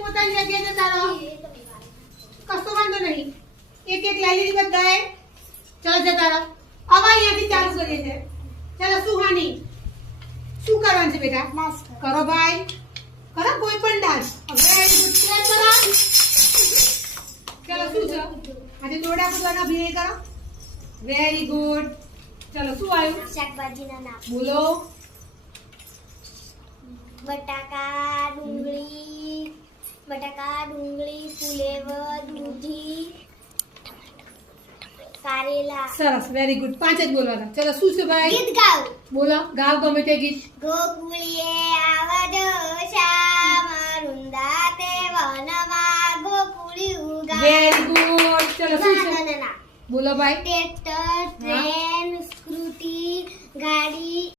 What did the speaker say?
પોતાની જગ્યાએ જતા રહો. કશો વાંધો નહીં. એક એક લઈ લીધી બધાએ. ચલો જતા રહો. હવે અહીંયાથી ચાલુ કરીએ છીએ. ચલો સુહાની શું કરવાનું છે બેટા? કરો ભાઈ, કરો કોઈ પણ ડાન્સ. Very good. ક્લેપ કરો. ચલો શું છે? આજે દોડા કૂદવાના ભીએ કરો. Very good. ચલો શું આવ્યું? શાકભાજીના નામ બોલો. બટાકા ડુંગળી ફુલેવર દૂધી કારેલા. સરસ. Very good. 5 જ બોલવાના. ચલો શું છે ભાઈ? ગીત ગાવ બોલો. ગાવ ગમે તે ગીત. ગોકુળીએ આવજો શ્યામ રૂંદા તે વનમાં ગોકુળી ઉગા. Very good. ચલો શું છે? ના બોલો ભાઈ. ટ્રેક્ટર